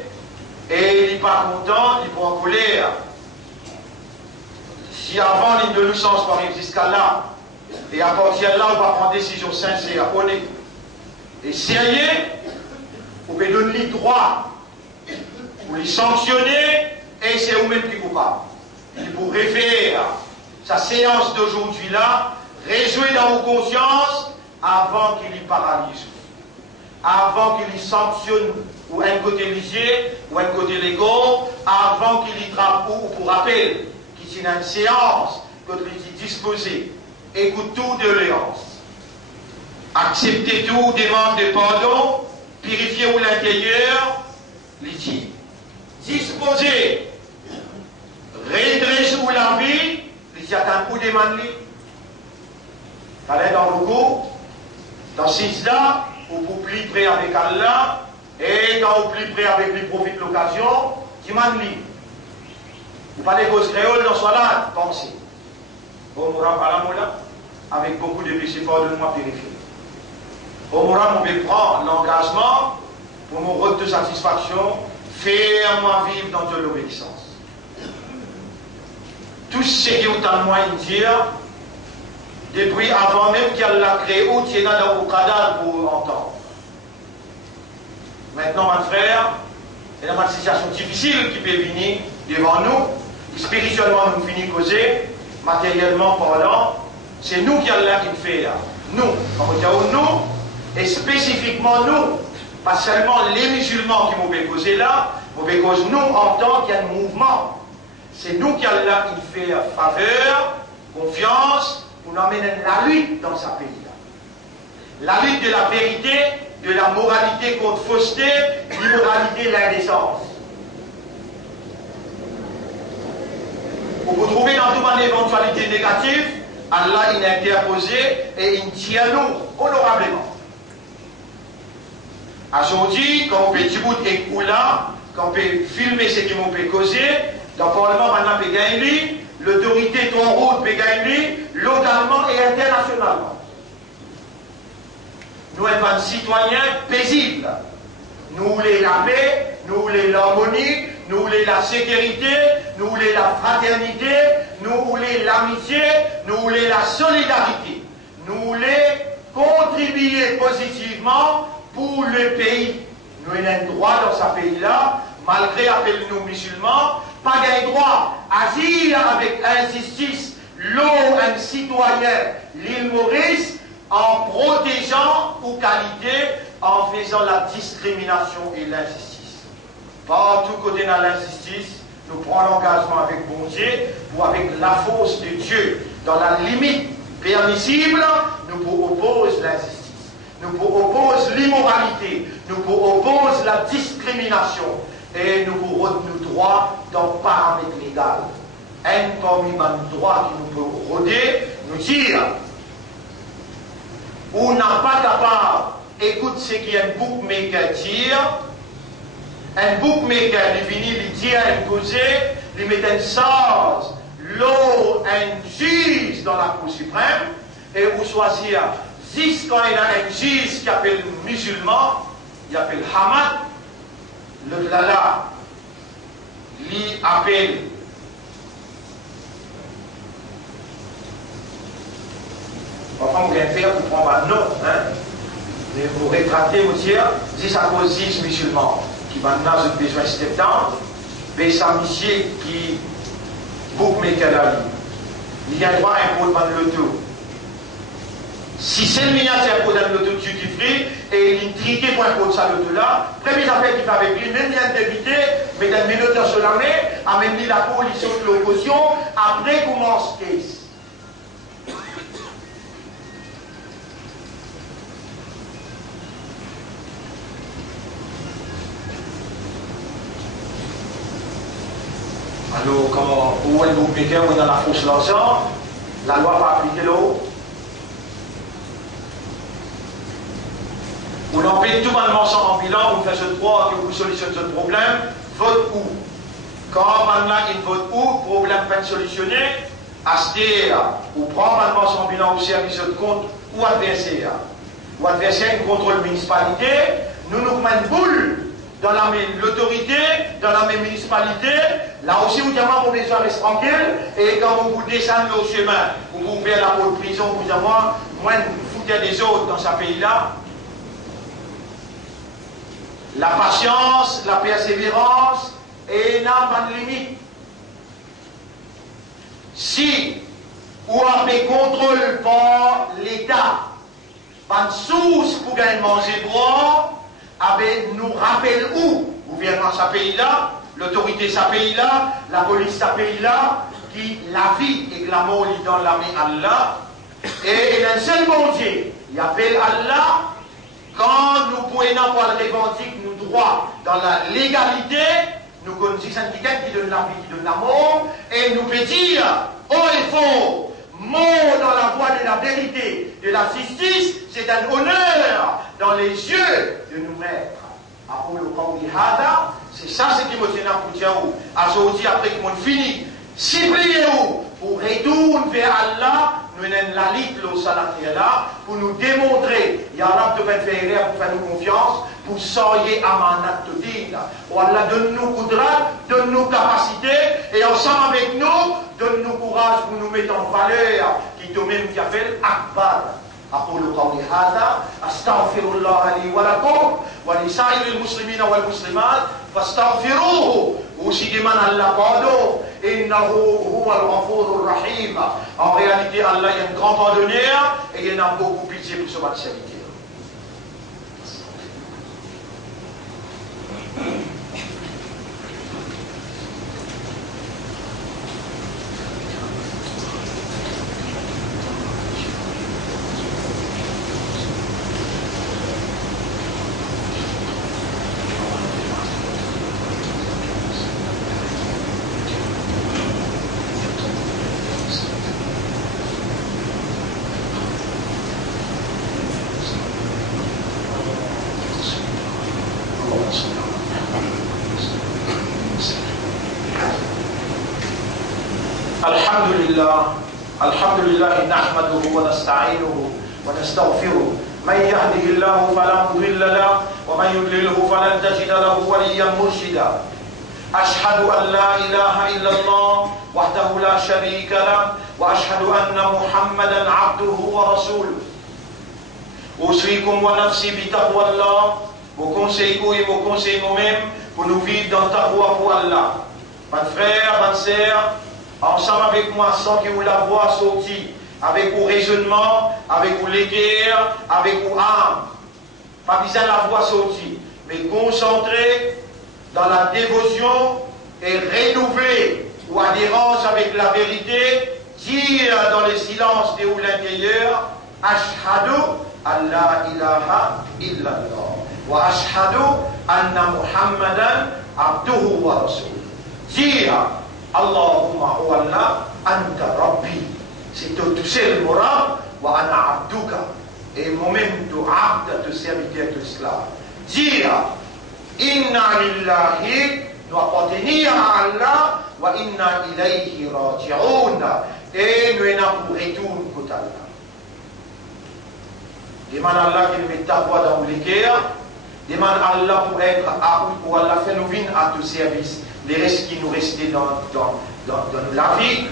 Et il n'est pas content, il est en colère. Si avant l'innocence arrive jusqu'à là, et à partir de là, on va prendre une décision sincère, honnête et sérieux, on peut donner le droit, pour les sanctionner, et c'est vous-même qui coupable. il pourrait faire sa séance d'aujourd'hui là, réjouir dans vos consciences avant qu'il y paralyse, avant qu'il y sanctionne ou un côté lisier ou un côté légaux, avant qu'il y trappe ou pour rappel, qu'il y a une séance, que tu es disposé, écoute tout de léance, acceptez tout, demande de pardon, purifiez-vous l'intérieur, litier, disposez, redressez-vous la vie, litier attend ou demande lui, allez dans le coup, dans ce là, vous plus près avec Allah, et quand vous plus près avec lui, profite l'occasion, demande-lui. Vous parlez cause créole dans soit là, pensez. Au Moura, avec beaucoup de péchés, pardonne-moi, purifier. Au Moura, on veut prendre l'engagement pour mon rôle de satisfaction, faire-moi vivre dans de l'obéissance. Tout ce qui est autant de moyens de dire, depuis avant même qu'elle l'a créé, où tu es dans le cadavre pour entendre. Maintenant, mon frère, il y a une situation difficile qui peut venir devant nous. Spirituellement, nous finissons causer, matériellement parlant. C'est nous qui allons faire. Nous, quand on dit nous, et spécifiquement nous, pas seulement les musulmans qui m'ont causé là, mais cause nous en tant qu'il y a un mouvement. C'est nous qui allons faire faveur, confiance, pour nous amener la lutte dans ce pays-là. La lutte de la vérité, de la moralité contre fausseté, l'immoralité, l'indécence. Pour vous trouver dans toute une éventualité négative, Allah il a interposé et il tient nous honorablement. Aujourd'hui, quand on peut dire et là, quand on peut filmer ce qui m'ont peut causer, dans le Parlement, maintenant, on peut gagner, l'autorité de route peut gagner, localement et internationalement. Nous sommes des citoyens paisibles. Nous voulons la paix, nous voulons l'harmonie, nous voulons la sécurité, nous voulons la fraternité, nous voulons l'amitié, nous voulons la solidarité. Nous voulons contribuer positivement pour le pays. Nous avons un droit dans ce pays-là, malgré appelez-nous musulmans, pas un droit à agir avec injustice un citoyen, l'île Maurice, en protégeant ou qualité, en faisant la discrimination et l'injustice. Partout côté dans l'injustice, nous prenons l'engagement avec bon Dieu ou avec la force de Dieu. Dans la limite permissible, nous vous opposons l'injustice. Nous vous opposons l'immoralité. Nous vous opposons la discrimination. Et nous vous retenons droit dans le paramètre légal. Un parmi les droits qui nous peut rôder, nous dire, ou n'a pas capable, écoute ce qu'un bookmaker dit, un bookmaker, il vient, il dit à un causé, il met une charge, l'eau, un juge dans la Cour suprême, et vous choisir, quand il y a un juge qui appelle musulman, il appelle Hamad, le là, il appelle enfin, vous allez faire, vous prenez non, hein? Mais vous rétractez, vous dire, si ça cause 10 musulmans qui maintenant ont besoin de septembre, mais ça monsieur qui bookmaker la vie, il y a droit à un pot de l'auto. Si c'est le miniature pour un auto duty free et il triqué pour un pot de ça l'auto là, premier affaire qui fait avec lui, même bien d'éviter, mais d'un minute sur la main, amène la police de l'opposition, après commence case. Alors, comment, où est-ce que vous piquez, on est dans la fausse l'argent, la loi va appliquer l'eau. On en fait tout le monde ensemble en bilan, on fait ce droit que vous solutionnez ce problème, vote où? Quand maintenant il vote où, problème pas solutionné, acheter ou prendre maintenant son bilan au service de compte ou adversaire. Ou adversaire, une contrôle municipalité, nous mettons une boule dans l'autorité, dans la même municipalité. Là aussi, vous dites, mon besoin reste tranquille, et quand vous descendez au chemin, vous ouvrez la porte de prison, vous dites, moi, vous foutez des autres dans ce pays-là. La patience, la persévérance, et n'a pas de limite. si ou avec contrôle par l'État, pas de source pour gagner manger boire, nous rappelle où le gouvernement de ce pays-là, l'autorité de ce pays-là, la police de ce pays-là, qui la vie et la mort dans la main Allah, et un seul bon Dieu, il appelle Allah, quand nous pouvons pas le revendiquer nos droits dans la légalité, nous connaissons un syndicat qui donne la vie, qui donne la mort, et nous peut dire, oh il faut, mort dans la voie de la vérité, de la justice, c'est un honneur dans les yeux de nous mettre. C'est ça ce qui me tient à vous dire, aujourd'hui après que nous fini, suppliez-vous pour retourner vers Allah, nous avons la litre au salaté là, pour nous démontrer, il y a un de faire pour faire nous confiance, pour sortir à manat de din. Allah donne-nous coudrat, donne-nous capacité, et ensemble avec nous, donne-nous courage pour nous mettre en valeur, qui toi-même qui a fait l'akbar. أقول قولي هذا أستغفر الله لي ولكم ولسائر المسلمين والمسلمات فاستغفروه وسيدي من الله pardon إنه هو الغفور الرحيم. En réalité, Allah est un grand pardonneur et il a beaucoup pitié pour ce votre serviteur. الحمد لله نحمده ونستعينه ونستغفره من يهده الله فلا مضل له ومن يضلله فلن تجد له وليا مرشدا أشهد أن لا إله إلا الله وحده لا شريك له وأشهد أن محمدا عبده ورسوله أوصيكم ونفسي بتقوى الله vos conseils et vos conseils nous-mêmes pour nous vivre dans ta voie pour Allah. Mes frères, mes sœurs, ensemble avec moi, sans que vous la voix sortie, avec vos raisonnements, avec vos guerres, avec vos âmes. Pas besoin de la voix sortie, mais concentré dans la dévotion et renouveler ou adhérence avec la vérité, dire dans le silence de l'intérieur, Ashhadu an la ilaha illallah wa ashhadu anna Muhammadan abduhu wa rasuluh. Dire Allahumma huwallah anta rabbi. C'est tout seul mon rab wa ana abduka. Et moi-même tu abd, tu serviteur, tu esclave. Dire inna lillahi, nous appartenir à Allah wa inna ilayhi raji'un. Et nous avons pour retour côté Allah. Demande Allah qu'il mette ta voix dans les guerres. Demande Allah pour être à ou pour Allah faire nous venir à tout service. Les restes qui nous restaient dans la vie.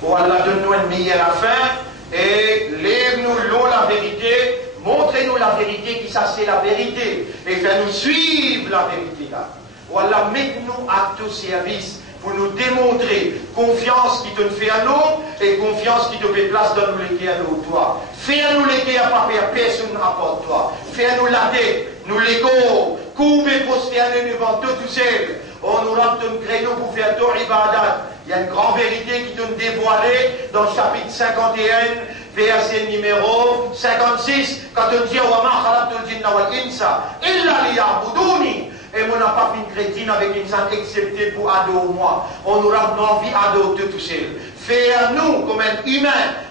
Pour Allah donne-nous une meilleure fin. Et lève-nous l'eau la vérité. Montrez-nous la vérité qui ça c'est la vérité. Et fais-nous suivre la vérité là. Pour Allah mette-nous à tout service. Pour nous démontrer confiance qui te fait à nous et confiance qui te fait place dans nous les à nous toi. Fais-nous les à pas faire personne apporte toi. Fais-nous la tête, nous les corps, couper prosterner devant tout seul. On nous rend un créneau pour faire ton ibadat. Il y a une grande vérité qui te dévoilée dans le chapitre 51, verset numéro 56, quand on dit wa ma khalaqtul jinna wal insa illa liya'buduni. Et on n'a pas fait une chrétienne avec une sainte excepté pour adorer moi. On nous rend envie d'adorer tout seul. Faire nous comme un humain,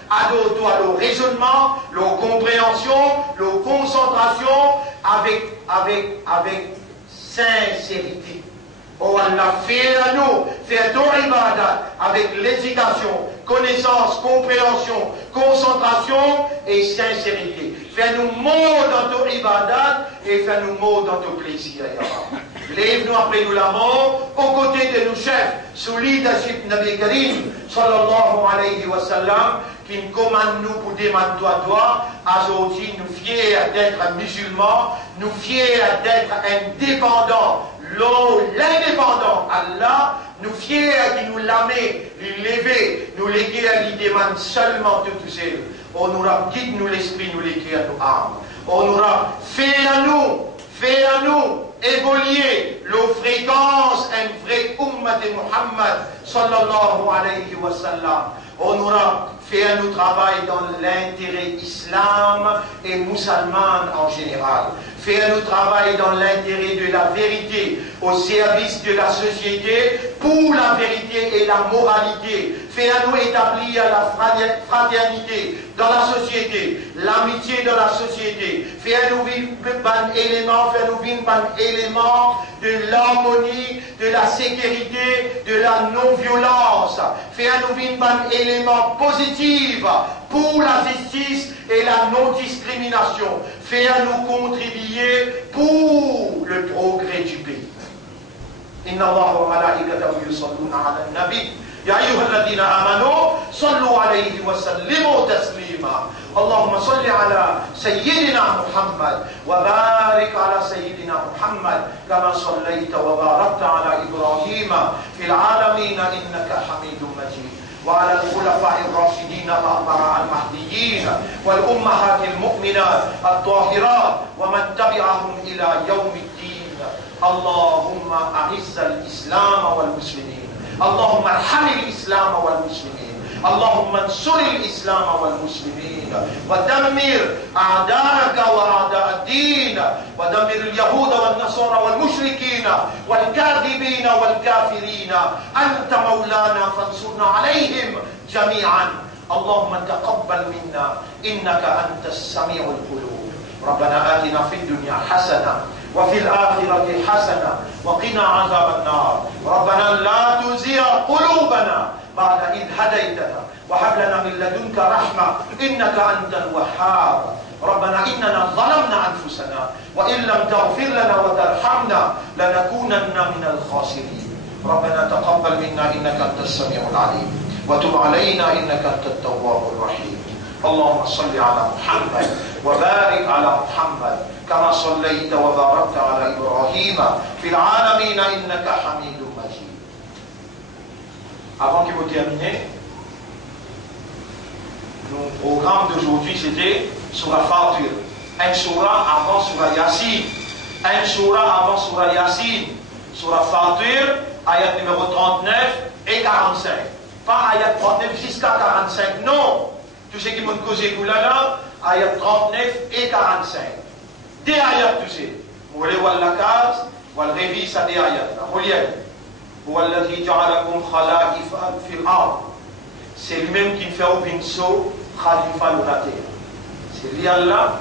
adorer toi, le raisonnement, la compréhension, la concentration avec sincérité. Oh Allah, fait à nous, faire ton ibadat avec l'éducation, connaissance, compréhension, concentration et sincérité. Fais-nous mort dans ton ibadat et fais-nous mort dans ton plaisir. Lève-nous après nous la mort, aux côtés de nos chefs, sous leadership Nabi Karim, sallallahu alayhi wa sallam, qui nous commande nous pour demander à toi, aujourd'hui nous fiers d'être musulmans, nous fiers d'être indépendants. L'indépendant Allah nous fiers qui nous l'amener, lui lever, nous léguer à l'idée seulement tout seul. On nous guide nous l'esprit, nous léguer à nos âmes. On nous fait à nous évoluer la fréquence, un vrai ummat de Muhammad sallallahu alayhi wa sallam. On nous fait à nous travail dans l'intérêt islam et musulman en général. Fait à nous travail dans l'intérêt de la vérité, au service de la société, pour la vérité et la moralité. Fait à nous établir la fraternité dans la société, l'amitié dans la société. Fait à nous vivre un élément de l'harmonie, de la sécurité, de la non-violence. Fait à nous vivre un élément positif pour la justice et la non-discrimination. Fait à nous contribuer pour le progrès du pays. Inna Allah wa malaikatahu yusalluna ala nabi. Ya ayyuhalladhina amanu sallu alayhi wa sallimu taslima. Allahumma salli ala sayyidina Muhammad wa barik ala sayyidina Muhammad kama sallaita wa barakta ala Ibrahim fil alamin innaka Hamidum Majid. وعلى الخلفاء الراشدين الأربعة المهديين والأمهات المؤمنات الطاهرات ومن تبعهم إلى يوم الدين. اللهم أعز الإسلام والمسلمين. اللهم ارحم الإسلام والمسلمين. اللهم انصر الإسلام والمسلمين ودمر أعداءك وأعداء الدين ودمر اليهود والنصارى والمشركين والكاذبين والكافرين. أنت مولانا فانصرنا عليهم جميعا. اللهم تقبل منا إنك أنت السميع القلوب. ربنا آتنا في الدنيا حسنة وفي الآخرة حسنة وقنا عذاب النار. ربنا لا تزغ قلوبنا بعد إذ هديتنا وهب لنا من لدنك رحمة إنك أنت الوهاب. ربنا إننا ظلمنا أنفسنا وإن لم تغفر لنا وترحمنا لنكونن من الخاسرين. ربنا تقبل منا إنك أنت السميع العليم وتب علينا إنك أنت التواب الرحيم. اللهم صل على محمد وبارك على محمد كما صليت وباركت على إبراهيم في العالمين إنك حميد مجيد. Avant que vous terminez, le programme d'aujourd'hui c'était Surah Fatir. Un surah avant Surah Yasin. Un surah avant Surah Yasin. Surah Fatir, ayat numéro 39 et 45. Pas ayat 39 jusqu'à 45, non. Tout ce qui m'ont causé là, ayat 39 et 45. Des ayats, tu sais. Vous voulez voir la case, vous allez réviser ça des ayats. Vous voyez. C'est lui-même qui fait un saut, Khalifa de la terre. C'est lui Allah.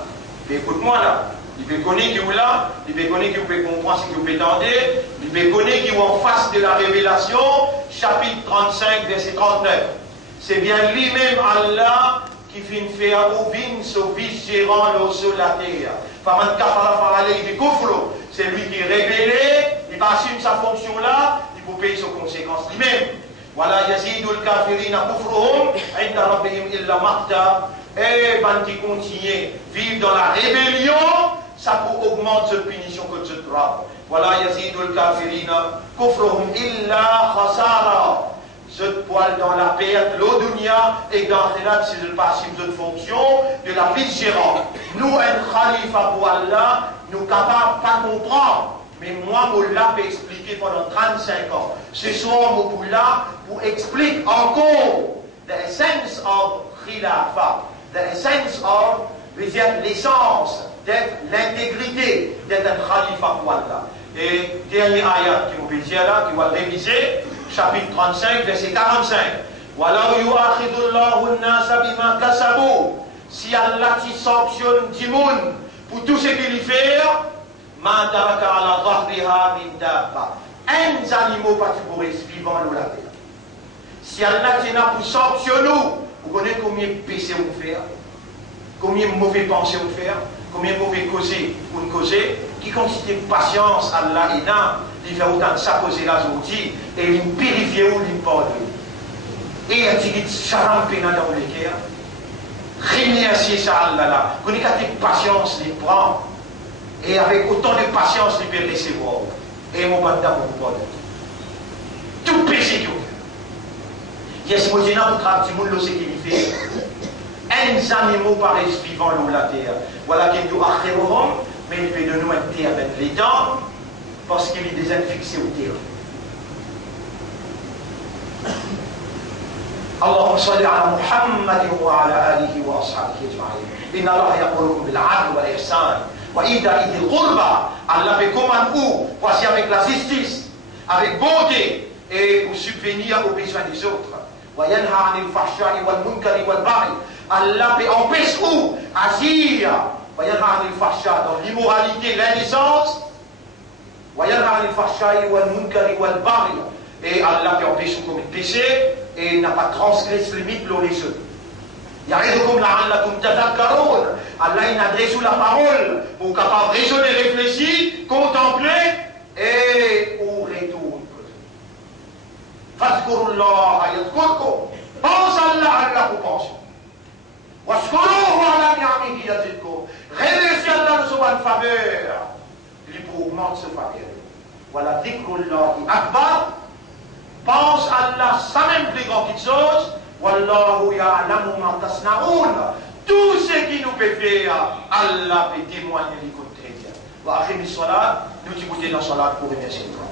Écoute-moi là. Il peut connaître qui vous là, il peut connaître qui vous peut comprendre ce que vous pouvez tendre, il peut connaître qui vous en face de la révélation, chapitre 35, verset 39. C'est bien lui-même Allah qui vient faire au vin ce vice-gérant sur la terre. C'est lui qui est révélé, il assume sa fonction là, il peut payer ses conséquences lui-même. Voilà, yazidul kafirina kufruhum inda rabbihim illa maqta. Et ben qui continue vivre dans la rébellion, ça peut augmenter cette punition que tu droit. Voilà, yazidul kafirina kufruhum illa khasara. Je poil dans la perte, l'eau dunya, et dans la c'est le passif de fonction de la vice-gérante. Nous, un khalifa pour Allah, nous capables pas comprendre. Mais moi, Moula peut expliquer pendant 35 ans. Ce soir, Moula pour expliquer encore the essence of khilafa, the essence of l'essence d'être l'intégrité d'être un khalifa pour Allah. Et dernier ayat qui vous dit là, qui va réviser, chapitre 35, verset 45. Walau yu'akhidullahu an-nasa bima kasabu. Si Allah t'y sanctionne du monde pour tout ce qu'il fait, ma taraka ala dhahriha min dabba. Un animal pas qui pourrait vivant l'eau la terre. Si Allah t'y n'a pour sanctionner, vous connaissez combien de péchés vous faire, combien de mauvais pensées vous faire, combien de mauvais causer vous ne causer, qui consiste patience, Allah est là, il fait autant de ça causer là aujourd'hui, et il purifie ou il pardonne. Et il dit, charam pena dans le cœur, remercier ça Allah là, qu'on ait patience, il prend, et avec autant de patience, il peut recevoir. Et mon bandam, mon pote. Tout Yes, moi, j'ai un petit monde, ce qu'il fait. Un animaux paraissent vivants sur la terre. Voilà qu'il nous a créé, mais il fait de nous un terre avec les dents, parce qu'il est déjà fixé au terre. اللهم صل على محمد وعلى آله وأصحابه أجمعين إن الله يأمركم بالعدل والإحسان وإيتاء ذي القربى. Allah fait comme un coup, voici avec la justice, avec bonté et pour subvenir aux besoins des autres. وينهى عن الفحشاء والمنكر والبغي. Allah fait empêche où agir. وينهى عن الفحشاء dans l'immoralité, l'indécence. وينهى عن الفحشاء والمنكر والبغي. Et Allah fait empêcher comme péché et il n'a pas transgressé les limites l'un les autres. يعظكم لعلكم تذكرون. Allah il adresse la parole pour capable raisonner, réfléchir, contempler et au retour. فاذكروا الله يذكركم. Pense Allah, Allah vous pense. واشكروه على نعمه يزدكم. Remerciez Allah de son faveur. Il vous augmente sa faveur. Voilà ذكر الله أكبر. Pense Allah, ça même plus grand qu'une chose. Wallahu ya'lamu ma tasna'un. Tout ce qui nous peut faire, Allah peut témoigner les côtés très bien. Wa akhimi salat, nous t'écoutons dans salat pour remercier toi.